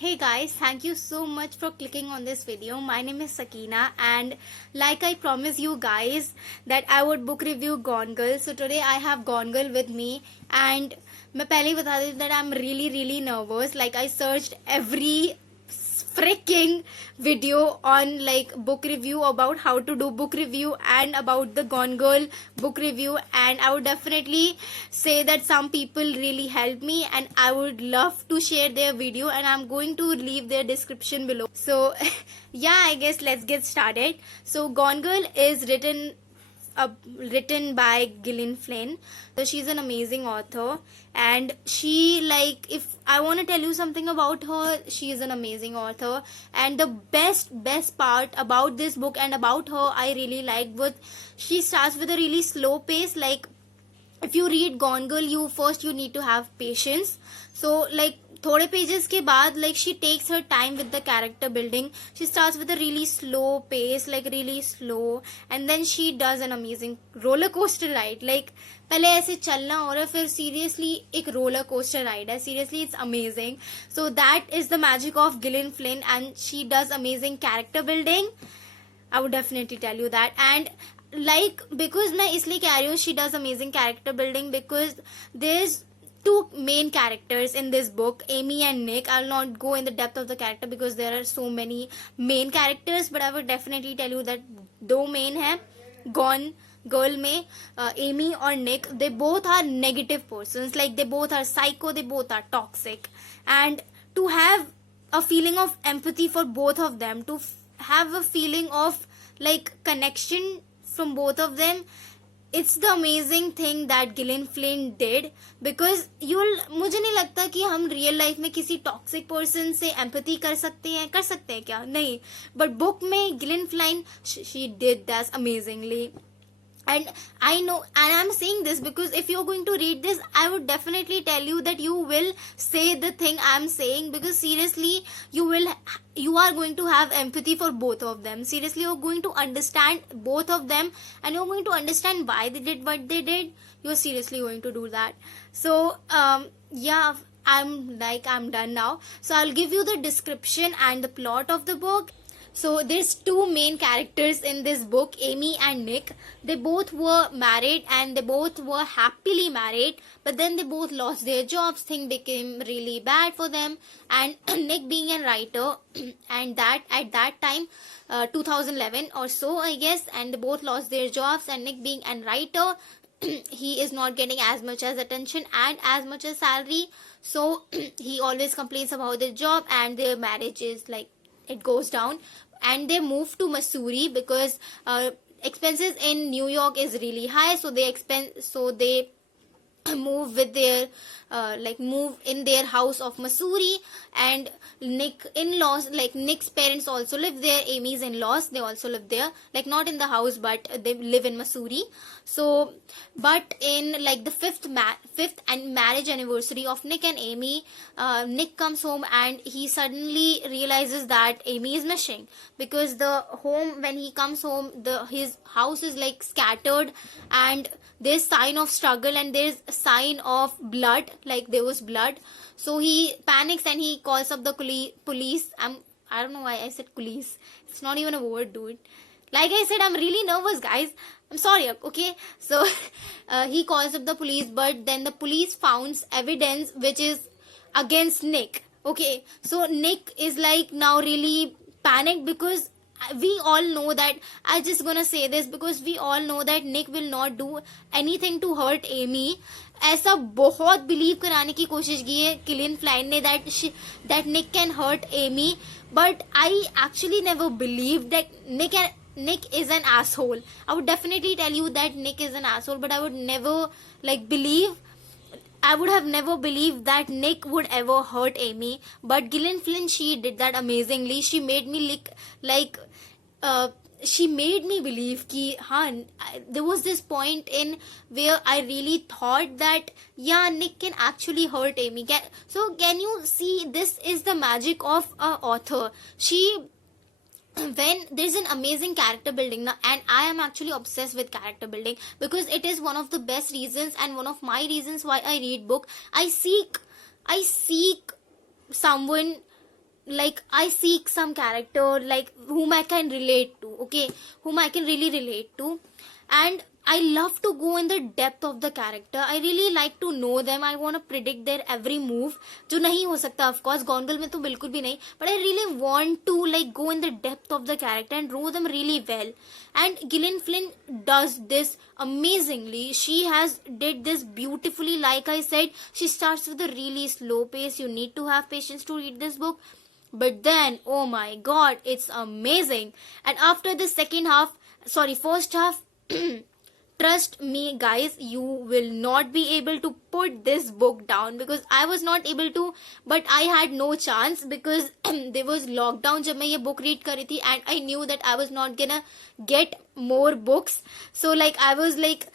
Hey guys, thank you so much for clicking on this video. My name is Sakina and like I promised you guys that I would book review Gone Girl. So today I have Gone Girl with me and मैं पहले ही बता देती that I'm really nervous. Like I searched every freaking video on like book review about how to do book review and about the Gone Girl book review, and I would definitely say that some people really helped me and I would love to share their video and I'm going to leave their description below. So yeah, I guess let's get started. So Gone Girl is written by Gillian Flynn. So she's an amazing author, and she, like, if I want to tell you something about her, she is an amazing author. And the best part about this book and about her I really liked was she starts with a really slow pace. Like if you read Gone Girl, you need to have patience. So like थोड़े pages के बाद like she takes her time with the character building. She starts with a really slow pace, like really slow, and then she does an amazing roller coaster ride. Like पहले ऐसे चलना हो रहा है, फिर seriously एक roller coaster ride है. Seriously, it's amazing. So that is the magic of Gillian Flynn, and she does amazing character building. I would definitely tell you that. And like because मैं इसलिए कह रही हूँ she does amazing character building because there's two main characters in this book, Amy and Nick. I'll not go in the depth of the character because there are so many main characters, but I would definitely tell you that दो main हैं Gone Girl में, Amy और Nick. They both are negative persons. Like they both are psycho, they both are toxic, and to have a feeling of empathy for both of them, to have a feeling of like connection from both of them, it's the amazing thing that Gillian Flynn did. Because मुझे नहीं लगता कि हम real life में किसी toxic person से empathy कर सकते हैं क्या, नहीं, बट बुक में Gillian फ्लाइन she did that amazingly. And I know, and I'm saying this because if you're going to read this, I would definitely tell you that you will say the thing I'm saying, because seriously you are going to have empathy for both of them. Seriously, you're going to understand both of them and you're going to understand why they did what they did. You're seriously going to do that. So yeah, I'm done now. So I'll give you the description and the plot of the book. So there's two main characters in this book, Amy and Nick. They both were married and they both were happily married, but then they both lost their jobs. Things became really bad for them, and Nick being a writer and that at that time 2011 or so I guess, and they both lost their jobs, and Nick being a writer he is not getting as much as attention and as much as salary, so he always complains about their job, and their marriage is like it goes down, and they move to Missouri because expenses in New York is really high, so they move with their move in their house of Missouri. And Nick's parents also live there. Amy's in-laws, they also live there, like not in the house but they live in Missouri. So but in like the fifth and marriage anniversary of Nick and Amy, Nick comes home and he suddenly realizes that Amy is missing, because the home, when he comes home, his house is like scattered, and there's sign of struggle and there's a sign of blood, like there was blood. So he panics and he calls up the police. I don't know why I said police. It's not even a word, dude. Like I said, I'm really nervous, guys. I'm sorry, okay? So he calls up the police, but then the police founds evidence which is against Nick. Okay, so Nick is like now really panicked, because we all know that, I'm just gonna say this because we all know that Nick will not do anything to hurt Amy. ऐसा बहुत believe कराने की कोशिश की है Gillian Flynn ने that Nick can hurt Amy, but I actually never believed that Nick is an asshole. I would definitely tell you that Nick is an asshole, but I would have never believed that Nick would ever hurt Amy. But Gillian Flynn, she did that amazingly. She made me she made me believe कि हाँ, there was this point in where I really thought that yeah, Nick can actually hurt Amy. So can you see, this is the magic of an author. When there's an amazing character building now, and I am actually obsessed with character building because it is one of the best reasons and one of my reasons why I read book. I seek someone like I seek some character like whom I can relate to, okay, whom I can really relate to, and I love to go in the depth of the character. I really like to know them. I want to predict their every move, जो नहीं हो सकता of course. Gone Girl में तो बिल्कुल भी नहीं. But I really want to like go in the depth of the character and know them really well. And Gillian Flynn does this amazingly. She has did this beautifully. Like I said, she starts with a really slow pace. You need to have patience to read this book. But then, oh my god, it's amazing. And after the first half, trust me guys, you will not be able to put this book down, because I was not able to, but I had no chance because there was lockdown जब मैं ये book read कर रही थी, and I knew that I was not gonna get more books. So like I was like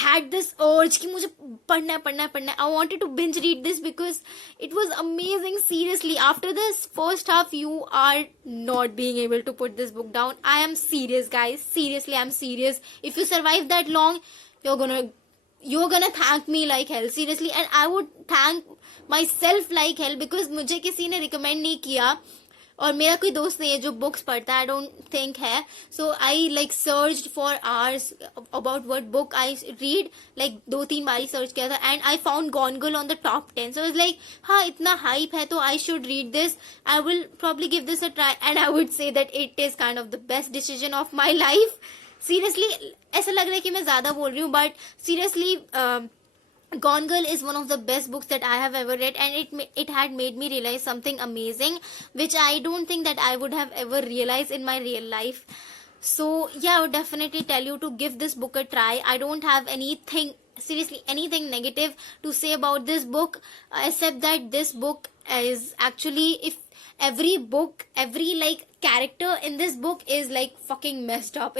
had this urge कि मुझे पढ़ना. I wanted to binge read this because it was amazing. Seriously, after this first half, you are not being able to put this book down. I am serious, guys. Seriously, I'm serious. If you survive that long, you're gonna thank me like hell. Seriously, and I would thank myself like hell because मुझे किसी ने recommend नहीं किया. और मेरा कोई दोस्त नहीं है जो बुक्स पढ़ता है, आई डोंट थिंक है. So I like searched for hours about what book I read, like 2-3 बार सर्च किया था, and I found Gone Girl on the top 10. So is like हाँ इतना हाइप है तो I should read this, I will probably give this a try, and I would say that it is kind of the best decision of my life. Seriously ऐसा लग रहा है कि मैं ज्यादा बोल रही हूँ, but seriously Gone Girl is one of the best books that I have ever read, and it had made me realize something amazing, which I don't think that I would have ever realized in my real life. So yeah, I would definitely tell you to give this book a try. I don't have anything negative to say about this book, except that this book is actually, if every like character in this book is like fucking messed up.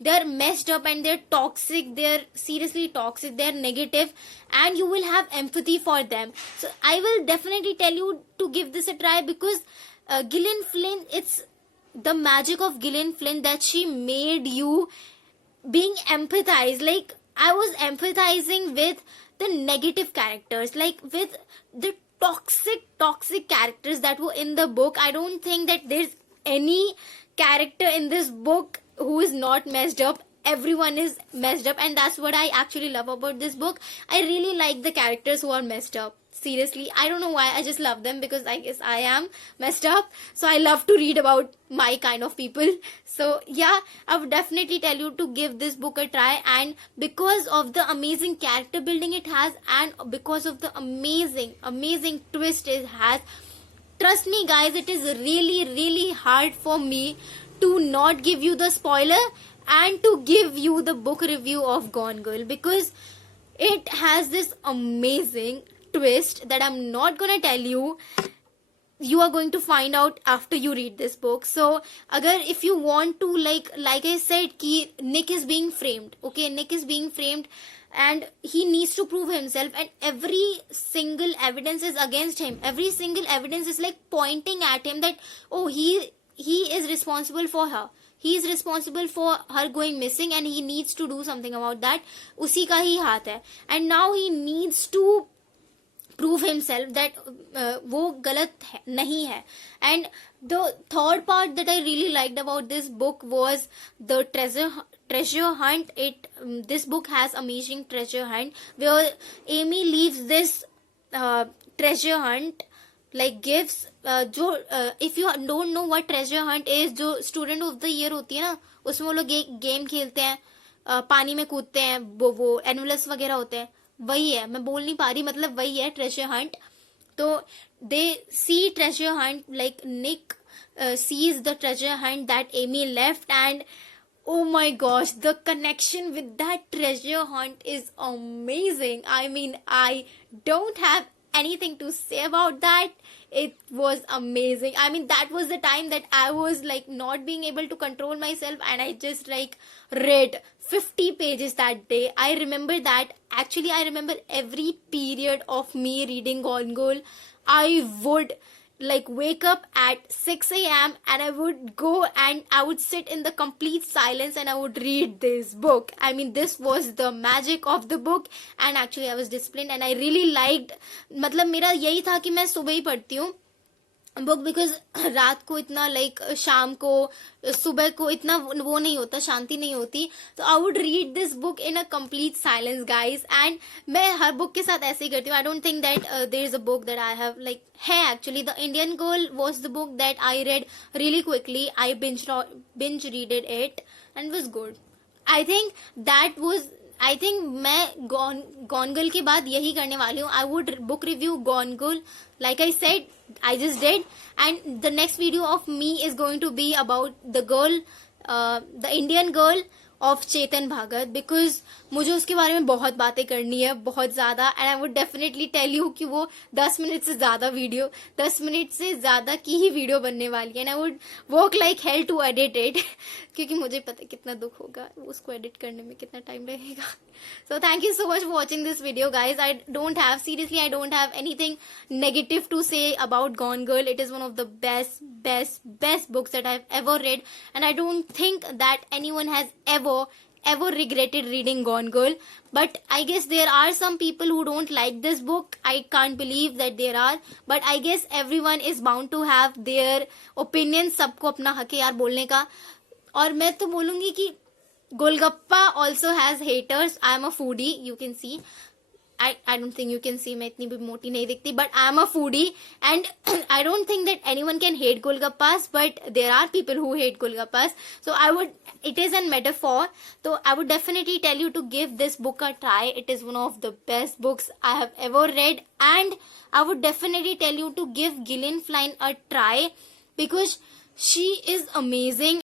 They're messed up and they're toxic. They're seriously toxic. They're negative, and you will have empathy for them. So I will definitely tell you to give this a try, because Gillian Flynn, it's the magic of Gillian Flynn that she made you being empathized. Like I was empathizing with the negative characters, like with the toxic characters that were in the book. I don't think that there's any character in this book who is not messed up. Everyone is messed up, and that's what I actually love about this book. I really like the characters who are messed up. Seriously, I don't know why, I just love them, because I guess I am messed up, so I love to read about my kind of people. So yeah, I would definitely tell you to give this book a try, and because of the amazing character building it has, and because of the amazing twist it has, trust me guys, it is really hard for me to not give you the spoiler and to give you the book review of Gone Girl, because it has this amazing twist that I'm not gonna tell you. You are going to find out after you read this book. So if you want to, like I said, ki Nick is being framed, okay, Nick is being framed, and he needs to prove himself, and every single evidence is against him. Every single evidence is like pointing at him that, oh, he is responsible for her. He is responsible for her going missing, and he needs to do something about that. उसी का ही हाथ है. And now he needs to prove himself that वो गलत नहीं है. And the third part that I really liked about this book was the treasure hunt. This book has amazing treasure hunt, where Amy leaves this treasure hunt like gifts. If you don't know what treasure hunt is, जो student of the year होती है ना, उसमें वो लोग game खेलते हैं, पानी में कूदते हैं, वो एनुलस वगैरह होते हैं, वही है. मैं बोल नहीं पा रही, मतलब वही है ट्रेजर हंट. तो they see treasure hunt, like Nick sees the treasure hunt that Amy left, and oh my gosh, the connection with that treasure hunt is amazing. I mean, I don't have anything to say about that. It was amazing. I mean, that was the time that I was like not being able to control myself, and I just like read 50 pages that day. I remember that. Actually, I remember every period of me reading Gone Girl. I would like wake up at 6 a.m. and I would go and I would sit in the complete silence and I would read this book. I mean, this was the magic of the book, and actually I was disciplined and I really liked, मतलब मेरा यही था कि मैं सुबह ही पढ़ती हूँ, book, because रात को इतना लाइक शाम को सुबह को इतना वो नहीं होता, शांति नहीं होती. तो I would read this book in a complete silence guys. And मैं हर बुक के साथ ऐसे ही करती हूँ. I don't think that there is a book that I have like है. Actually the Indian girl was the book that I read really quickly. I binge readed it and was good. I think that was, I think मैं Gone Girl के बाद यही करने वाली हूँ. I would book review gone girl like I said, I just did. And the next video of me is going to be about the girl, the Indian girl of चेतन भागत, because मुझे उसके बारे में बहुत बातें करनी है, बहुत ज्यादा. And I would definitely tell you कि वो 10 मिनट से ज्यादा वीडियो, 10 मिनट से ज्यादा की ही वीडियो बनने वाली है. And I would work like help to edit it क्योंकि मुझे पता है कितना दुख होगा, उसको एडिट करने में कितना टाइम लगेगा. So thank you so much for watching this video guys. I don't have, seriously I don't have anything negative to say about Gone Girl. It is one of the best books that I've ever read, and I don't think that anyone has ever regretted reading Gone Girl. But I guess there are some people who don't like this book. I can't believe that there are, but I guess everyone is bound to have their opinions. सबको अपना हक है यार बोलने का. और मैं तो बोलूंगी कि Golgappa also has haters. I am a foodie. You can see. I don't think you can see. मैं इतनी भी मोटी नहीं दिखती. But I am a foodie. And I don't think that anyone can hate Golgappas. But there are people who hate Golgappas. So I would, it is a metaphor. So I would definitely tell you to give this book a try. It is one of the best books I have ever read. And I would definitely tell you to give Gillian Flynn a try, because she is amazing.